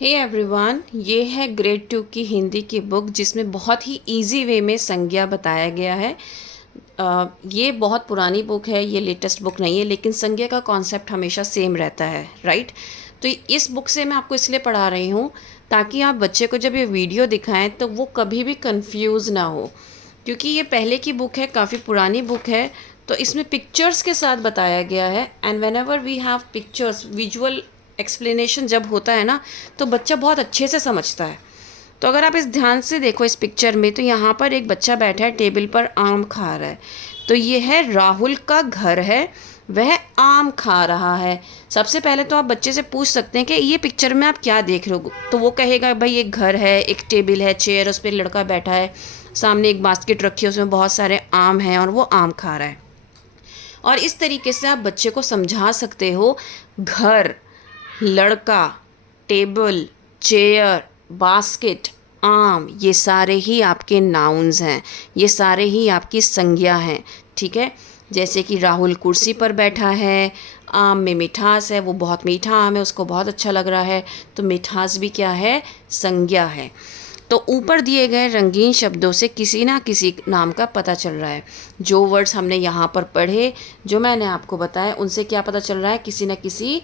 Hey everyone, ये है grade 2 की हिंदी की बुक जिसमें बहुत ही इजी वे में संज्ञा बताया गया है। ये बहुत पुरानी बुक है, ये लेटेस्ट बुक नहीं है, लेकिन संज्ञा का कॉन्सेप्ट हमेशा सेम रहता है, राइट। तो इस बुक से मैं आपको इसलिए पढ़ा रही हूँ ताकि आप बच्चे को जब ये वीडियो दिखाएं तो वो कभी भी कंफ्यूज ना हो, क्योंकि ये पहले की बुक है, काफ़ी पुरानी बुक है। तो इसमें पिक्चर्स के साथ बताया गया है, and whenever we have pictures, visual explanation जब होता है ना, तो बच्चा बहुत अच्छे से समझता है। तो अगर आप इस ध्यान से देखो इस पिक्चर में, तो यहाँ पर एक बच्चा बैठा है, टेबल पर आम खा रहा है। तो ये है राहुल का घर है, वह आम खा रहा है। सबसे पहले तो आप बच्चे से पूछ सकते हैं कि ये पिक्चर में आप क्या देख रहे हो, तो वो कहेगा भाई एक घर है, एक टेबल है, चेयर, उस पर लड़का बैठा है, सामने एक बास्केट रखी है, उसमें बहुत सारे आम हैं और वो आम खा रहा है। और इस तरीके से आप बच्चे को समझा सकते हो। घर, लड़का, टेबल, चेयर, बास्केट, आम, ये सारे ही आपके नाउन्स हैं, ये सारे ही आपकी संज्ञा हैं, ठीक है। जैसे कि राहुल कुर्सी पर बैठा है, आम में मिठास है, वो बहुत मीठा आम है, उसको बहुत अच्छा लग रहा है, तो मिठास भी क्या है, संज्ञा है। तो ऊपर दिए गए रंगीन शब्दों से किसी ना किसी नाम का पता चल रहा है। जो वर्ड्स हमने यहाँ पर पढ़े, जो मैंने आपको बताया, उनसे क्या पता चल रहा है, किसी न किसी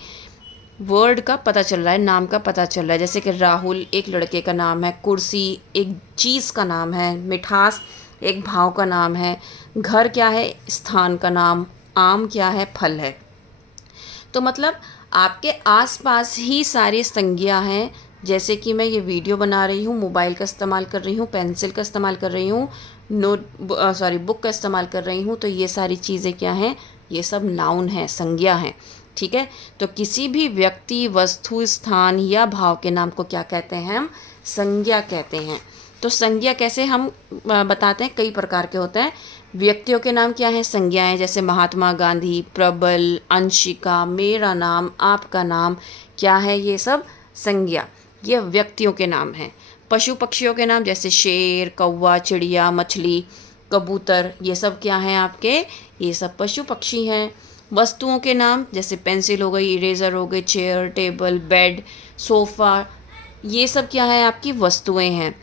वर्ड का पता चल रहा है, नाम का पता चल रहा है। जैसे कि राहुल एक लड़के का नाम है, कुर्सी एक चीज़ का नाम है, मिठास एक भाव का नाम है, घर क्या है, स्थान का नाम, आम क्या है, फल है। तो मतलब आपके आसपास ही सारी संज्ञा हैं। जैसे कि मैं ये वीडियो बना रही हूँ, मोबाइल का इस्तेमाल कर रही हूँ, पेंसिल का इस्तेमाल कर रही हूँ, बुक का इस्तेमाल कर रही हूँ, तो ये सारी चीज़ें क्या हैं, ये सब नाउन हैं, संज्ञा हैं, ठीक है। तो किसी भी व्यक्ति, वस्तु, स्थान या भाव के नाम को क्या कहते हैं, हम संज्ञा कहते हैं। तो संज्ञा कैसे हम बताते हैं, कई प्रकार के होते हैं। व्यक्तियों के नाम क्या हैं, संज्ञाएं, जैसे महात्मा गांधी, प्रबल, अंशिका, मेरा नाम, आपका नाम, क्या है, ये सब संज्ञा, ये व्यक्तियों के नाम हैं। पशु पक्षियों के नाम, जैसे शेर, कौवा, चिड़िया, मछली, कबूतर, ये सब क्या हैं आपके, ये सब पशु पक्षी हैं। वस्तुओं के नाम, जैसे पेंसिल हो गई, इरेज़र हो गई, चेयर, टेबल, बेड, सोफ़ा, ये सब क्या है, आपकी वस्तुएं हैं,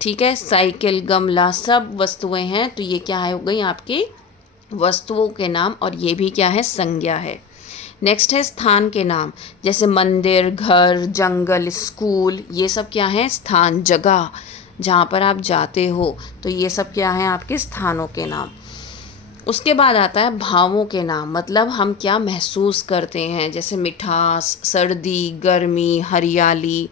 ठीक है। साइकिल, गमला, सब वस्तुएं हैं। तो ये क्या है, हो गई आपकी वस्तुओं के नाम, और ये भी क्या है, संज्ञा है। नेक्स्ट है स्थान के नाम, जैसे मंदिर, घर, जंगल, स्कूल, ये सब क्या है, स्थान, जगह जहाँ पर आप जाते हो, तो ये सब क्या है, आपके स्थानों के नाम। उसके बाद आता है भावों के नाम, मतलब हम क्या महसूस करते हैं, जैसे मिठास, सर्दी, गर्मी, हरियाली,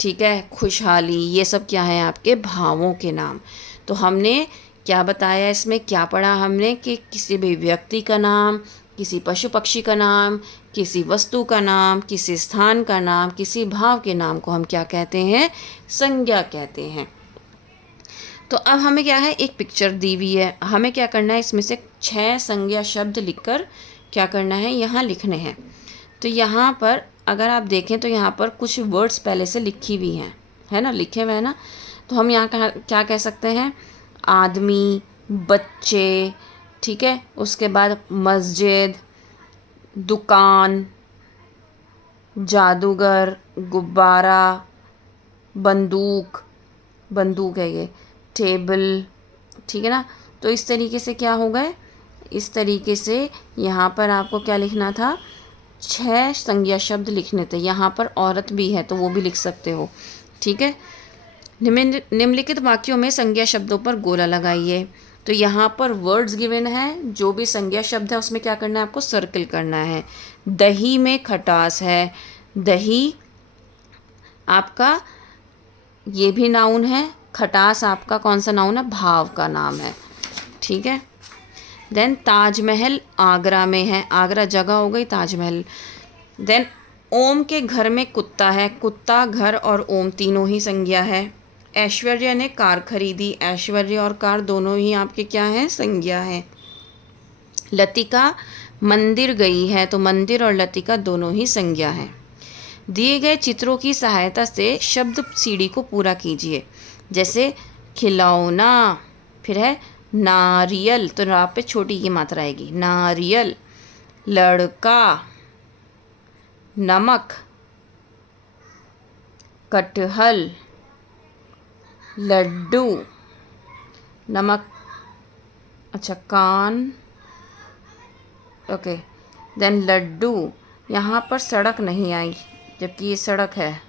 ठीक है, खुशहाली, ये सब क्या है, आपके भावों के नाम। तो हमने क्या बताया, इसमें क्या पढ़ा हमने, कि किसी भी व्यक्ति का नाम, किसी पशु पक्षी का नाम, किसी वस्तु का नाम, किसी स्थान का नाम, किसी भाव के नाम को हम क्या कहते हैं, संज्ञा कहते हैं। तो अब हमें क्या है, एक पिक्चर दी हुई है, हमें क्या करना है, इसमें से 6 संज्ञा शब्द लिखकर क्या करना है, यहाँ लिखने हैं। तो यहाँ पर अगर आप देखें तो यहाँ पर कुछ वर्ड्स पहले से लिखी हुई हैं, है ना, लिखे हुए हैं ना। तो हम यहाँ क्या कह सकते हैं, आदमी, बच्चे, ठीक है। उसके बाद मस्जिद, दुकान, जादूगर, गुब्बारा, बंदूक, बंदूक है ये, टेबल, ठीक है ना। तो इस तरीके से क्या हो गए, इस तरीके से यहाँ पर आपको क्या लिखना था, 6 संज्ञा शब्द लिखने थे। यहाँ पर औरत भी है तो वो भी लिख सकते हो, ठीक है। निम्नलिखित वाक्यों में संज्ञा शब्दों पर गोला लगाइए। तो यहाँ पर वर्ड्स गिवन है, जो भी संज्ञा शब्द है उसमें क्या करना है, आपको सर्कल करना है। दही में खटास है, दही आपका ये भी नाउन है, खटास आपका कौन सा नाउन है, भाव का नाम है, ठीक है। देन ताजमहल आगरा में है, आगरा जगह हो गई, ताजमहल। देन ओम के घर में कुत्ता है, कुत्ता, घर और ओम तीनों ही संज्ञा है। ऐश्वर्या ने कार खरीदी, ऐश्वर्य और कार दोनों ही आपके क्या हैं, संज्ञा है। लतिका मंदिर गई है, तो मंदिर और लतिका दोनों ही संज्ञा हैं। दिए गए चित्रों की सहायता से शब्द सीढ़ी को पूरा कीजिए। जैसे खिलौना, फिर है नारियल, तो रा पे छोटी की मात्रा आएगी, नारियल, लड़का, नमक, कटहल, लड्डू, नमक, अच्छा कान, ओके, देन लड्डू। यहाँ पर सड़क नहीं आई, जबकि ये सड़क है,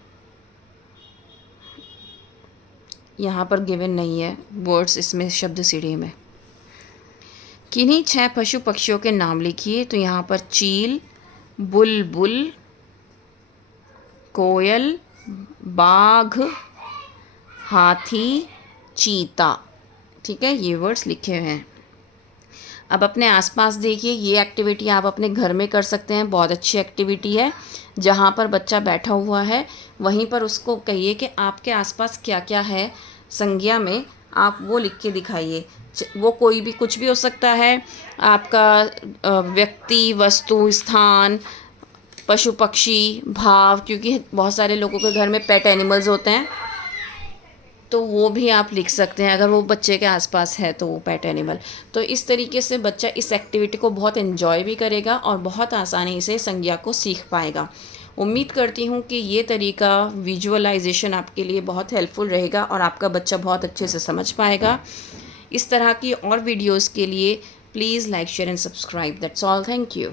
यहाँ पर गिवन नहीं है वर्ड्स इसमें शब्द सीढ़ी में। किन्हीं 6 पशु पक्षियों के नाम लिखिए। तो यहाँ पर चील, बुलबुल, कोयल, बाघ, हाथी, चीता। ठीक है, ये वर्ड्स लिखे हुए हैं। अब अपने आसपास देखिए, ये एक्टिविटी आप अपने घर में कर सकते हैं, बहुत अच्छी एक्टिविटी है। जहाँ पर बच्चा बैठा हुआ है वहीं पर उसको कहिए कि आपके आसपास क्या क्या है संज्ञा में, आप वो लिख के दिखाइए। वो कोई भी कुछ भी हो सकता है, आपका व्यक्ति, वस्तु, स्थान, पशु पक्षी, भाव, क्योंकि बहुत सारे लोगों के घर में पेट एनिमल्स होते हैं, तो वो भी आप लिख सकते हैं अगर वो बच्चे के आसपास है तो वो पेट एनिमल। तो इस तरीके से बच्चा इस एक्टिविटी को बहुत एंजॉय भी करेगा और बहुत आसानी से संज्ञा को सीख पाएगा। उम्मीद करती हूँ कि ये तरीका विजुअलाइजेशन आपके लिए बहुत हेल्पफुल रहेगा और आपका बच्चा बहुत अच्छे से समझ पाएगा। इस तरह की और वीडियोज़ के लिए please like, share and subscribe. That's all, thank you.